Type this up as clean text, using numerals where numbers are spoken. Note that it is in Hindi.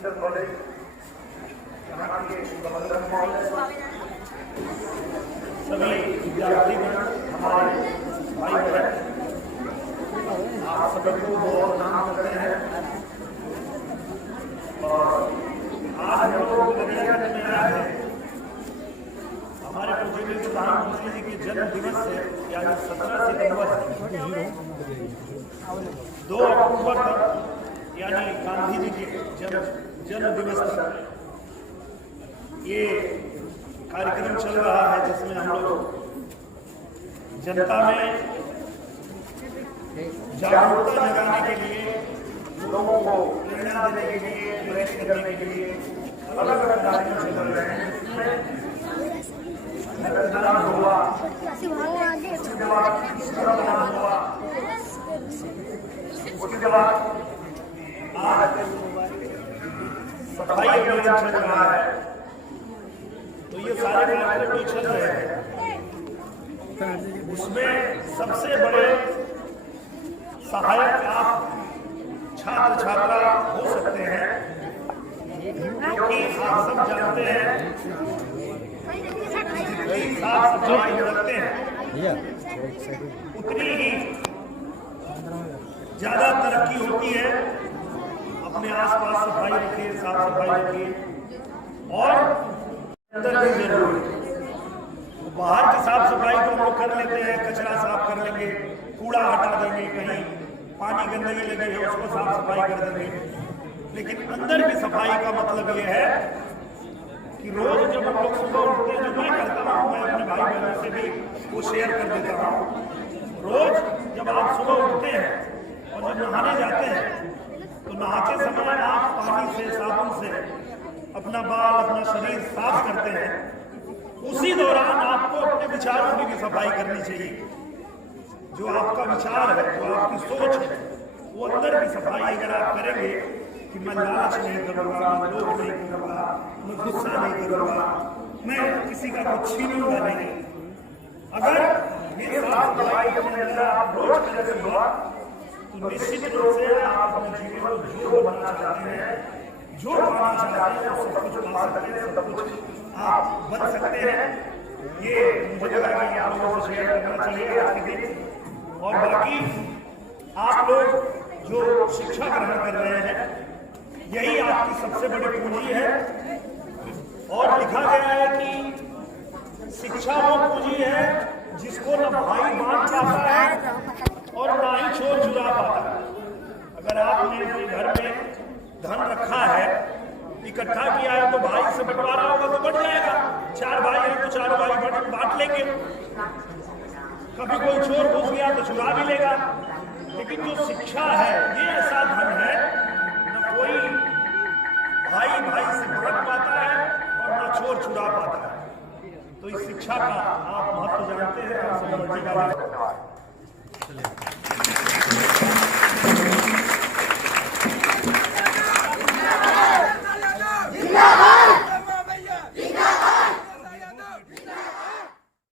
टीचर कॉलेज यहाँ के प्रबंधक महोदय, सभी विद्यार्थीगण, हमारे भाई बहन, आप सभी को बहुत प्रणाम करते हैं। और आज हम लोग गलियागंज में आए हैं हमारे पूज्य प्रधानमंत्री जी के जन्म दिवस से, यानी 17 सितंबर 2 अक्टूबर तक, यानी गांधी जी के जन्म दिवस तक ये कार्यक्रम चल रहा है, जिसमें हम लोग जनता में जागरूकता जगाने के लिए, लोगों को प्रेरणा देने के लिए, प्रेरित करने के लिए अलग अलग कार्यक्रम चल रहे हैं। रक्तदान हुआ, उसके बाद हुआ, उसके बाद आज सफाई अभियान चल रहा है। तो ये सारे कार्यक्रम जो चल रहे हैं उसमें सबसे बड़े सहायक आप छात्र छात्रा हो सकते हैं, क्योंकि आप सब जानते हैं जितनी साफ सफाई रखते हैं उतनी ही ज्यादा तरक्की होती है। अपने आसपास सफाई रखिए, साफ सफाई रखिए, और अंदर भी जरूरी। बाहर की साफ सफाई तो हम लोग कर लेते हैं, कचरा साफ कर लेंगे, कूड़ा हटा देंगे, कहीं पानी गंदगी लगी है उसको साफ सफाई कर देंगे। लेकिन अंदर की सफाई का मतलब यह है कि रोज जब हम लोग सुबह उठते हैं, जो मैं करता हूँ, मैं अपने भाई बहनों से भी वो शेयर कर देता हूँ। रोज जब आप सुबह उठते हैं और जब नहाने जाते हैं तो नहाते समय आप पानी से, साबुन से अपना बाल, अपना शरीर साफ करते हैं। उसी दौरान आपको अपने विचारों की भी सफाई करनी चाहिए। जो आपका विचार है, जो आपकी सोच है, वो अंदर की सफाई अगर आप करेंगे कि मैं लालच नहीं करूँगा, मैं लोभ नहीं करूँगा, मैं गुस्सा नहीं करूँगा, मैं किसी का कुछ छीनूंगा नहीं, अगर ये साफ सफाई अपने अंदर आप रोज करेंगे तो निश्चित रूप से आप अपने जीवन को जो बनना चाहते हैं, जो पाना चाहते हैं, सब कुछ पा सकते हैं, सब कुछ आप बन सकते हैं। ये मुझे लगा कि आप लोगों को शेयर करना चाहिए आज के दिन। और बाकी आप लोग जो शिक्षा ग्रहण कर रहे हैं, यही आपकी सबसे बड़ी पूंजी है। और लिखा गया है कि शिक्षा वो पूंजी है जिसको न भाई बांट पाता है और ना ही चोर चुरा पाता है। अगर आपने अपने घर में धन रखा है, इकट्ठा किया है, तो भाई से बंटवारा होगा तो बढ़ जाएगा। 4 भाई हैं तो 4 भाई बांट लेंगे। कभी कोई चोर घुस गया तो चुरा भी लेगा। लेकिन जो शिक्षा है, ये ऐसा धन है न कोई भाई से बांट पाता है और न चोर चुरा पाता है। तो इस शिक्षा का आप महत्व जानते हैं।